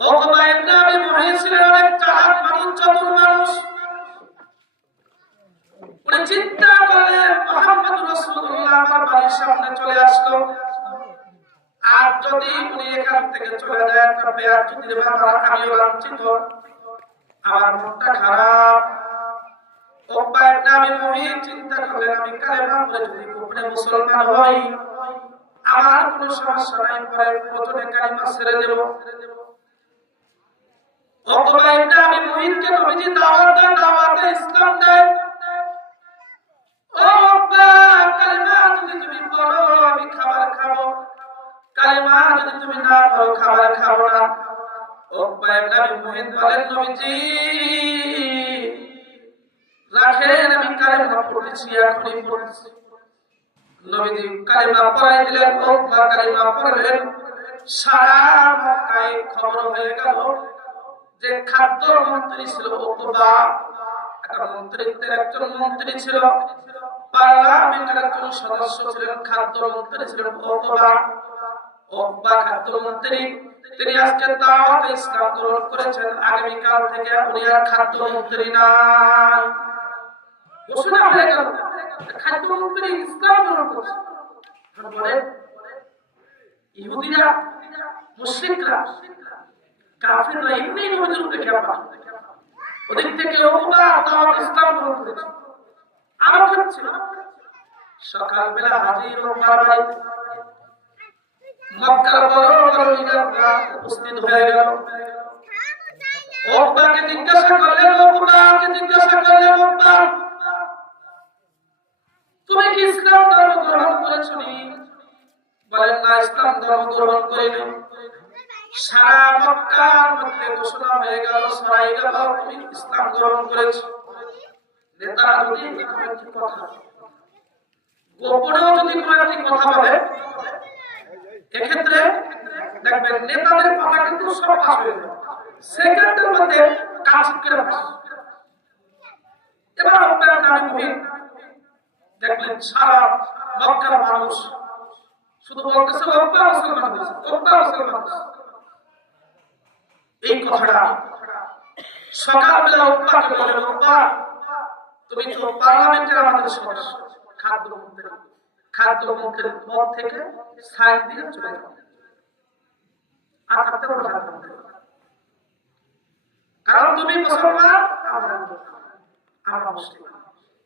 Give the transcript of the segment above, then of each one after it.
উকবা ইবনে আবি মুহিত ছিলেন অনেক চালাক মানুষ, চতুর মানুষ। উনি চিন্তা করলেন মুহাম্মদ রাসূলুল্লাহ আমার বাড়ির সামনে চলে আসলো, আর যদি উনি এখান থেকে চলে যায় একটা বেয়াদবির ব্যাপার, আমিও লাঞ্ছিত, আমার মনটা খারাপ। উকবা ইবনে আবি মুহিত চিন্তা করলেন আমি কালেমা পড়ে যদি গোপনে মুসলমান হই আমার কোনো সমস্যা নাই, পরে প্রথমে কালেমা ছেড়ে দেব। উকবা ইবনে আবি মুহিতকে নবীজি দাওয়াত দেন, দাওয়াতে ইসলাম দেন। ও উকবা, কালেমা যদি তুমি পড়ো আমি খাবার খাবো, কালেমা যদি তুমি না পড়ো খাবার খাবো না। উকবা ইবনে আবি মুহিত বলেন নবীজি রাখেন, আমি কালেমা পড়তেছি, এখনই পড়তেছি। নবীজি কালেমা পড়াই দিলেন, উকবা কালেমা পড়লেন। সারা মক্কায় খবর হয়ে গেল যে খাদ্য মন্ত্রী ছিল উকবা, একটা মন্ত্রিত্বের একজন মন্ত্রী ছিল, পার্লামেন্টের একজন সদস্য ছিলেন, খাদ্য মন্ত্রী ছিলেন উকবা। উকবা খাদ্য মন্ত্রী, তিনি আজকে দাওয়াতে ইসলাম গ্রহণ করেছেন, আগামীকাল থেকে উনি আর খাদ্য মন্ত্রী নাই। ঘোষণা হয়ে গেল খাদ্য মন্ত্রী ইসলাম গ্রহণ করেছে। বলেন ইহুদিরা, মুশরিকরা, কাফিররা এমনি নবীর উপরে খেপা, ওদিক থেকে উকবা দাওয়াত ইসলাম গ্রহণ করেছে, আরো খাচ্ছে। সকালবেলা হাজির উকবার বাড়িতে মক্কার বড় বড় লিডাররা উপস্থিত হয়ে গেল। উকবাকে জিজ্ঞাসা করলেন, উকবা তুমি কি ইসলাম ধর্ম গ্রহণ করেছো? বলেন না, ইসলাম ধর্ম গ্রহণ করিনি। সারা মক্কার মধ্যে ঘোষণা হয়ে গেল, ছড়াই গেল তুমি ইসলাম গ্রহণ করেছো। নেতারা যদি কোনো একটি কথা গোপনেও যদি কোনো একটি কথা বলে, এক্ষেত্রে দেখবেন নেতাদের কথা কিন্তু সব ফাঁস হয়ে যাবে, সেকেন্ডের মধ্যে কাজ করে ফাঁস। এবার উকবা ইবনে আবি মুহিত দেখলেন সারা মক্কার মানুষ শুধু বলতেছে উকবা মুসলমান হয়েছে, উকবা মুসলমান হয়েছে। এই কথাটা সকালবেলা উকবাকে বলেন, উকবা তুমি তো পার্লামেন্টের আমাদের সদস্য, খাদ্যমন্ত্রীর পদ থেকে সাইড দিয়ে চলে যাও, আর থাকতে পারো না, কারণ তুমি মুসলমান, আমরা মুসলিম,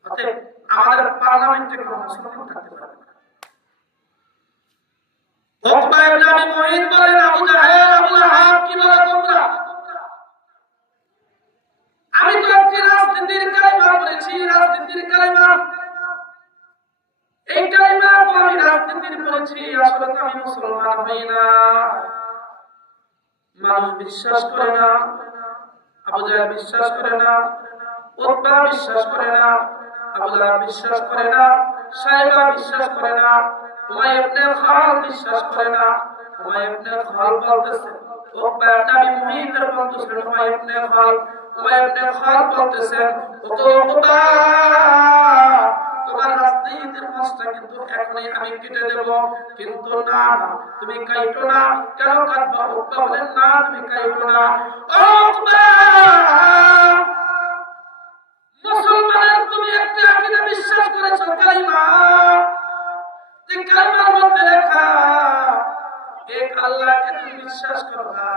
অতএব আমাদের পার্লামেন্টে কোনো মুসলমান থাকতে পারবে না। উকবা ইবনে আবি মুহিত বলেন, আবু জাহেল, আবু লাহাব, কি বলো তোমরা? আমি তো একটি রাজনীতির কালেমা পড়েছি, রাজনীতির কালেমা। এই কালেমা তো আমি রাজনীতির পড়েছি, আসলে তো আমি মুসলমান হই না। মানুষ বিশ্বাস করে না, আবু জাহেল বিশ্বাস করে না, উকবা বিশ্বাস করে না, আবু লাহাব বিশ্বাস করে না, সাইবা বিশ্বাস করে না, উমাইয়া ইবনে খালদ বিশ্বাস করে না। উমাইয়া ইবনে খালদ বলতেছে, উকবা ইবনে আবি মুহিতের বন্ধু ছিলেন উমাইয়া ইবনে খালদ। উমাইয়া ইবনে খালদ বলতেছেন, ও তো উকবা তোমার রাজনীতির মাছটা কিন্তু এখনই আমি কেটে দেব। কিন্তু না, তুমি কাইটো না। কেন কাটবা? উকবা বলেন, না তুমি কাইটো না। ও উকবা, মুসলমানের তুমি একটা আকীদা বিশ্বাস করেছো, কালিমা। এই কালিমার মধ্যে লেখা এক আল্লাহকে তুমি বিশ্বাস করো না,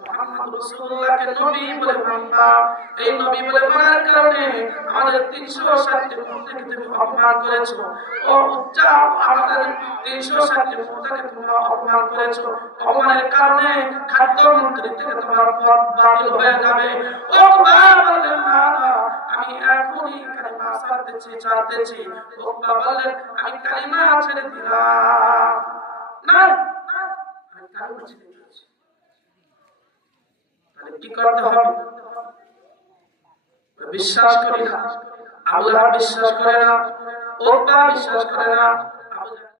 মুহাম্মদ রাসূলুল্লাহকে নবী বলে মানবা। এই নবী বলে মানার কারণে আমাদের 360টি মুর্তিকে তুমি অপমান করেছো। ও উচ্চা, আমাদের 360টি মুর্তিকে তুমি অপমান করেছো। অপমানের কারণে খাদ্য মন্ত্রী থেকে তোমার পদ বাতিল হয়ে যাবে। ও বললেন, না না, আমি এখনই কালিমা ছাড়তেছি। উকবা বললেন, আমি কালিমা ছেড়ে দিলাম। না, আমি কালিমা ছেড়ে দিয়েছি। কি করতে হবে? বিশ্বাস করি না, আবু লাহাব বিশ্বাস করে না, উকবা বিশ্বাস করে না,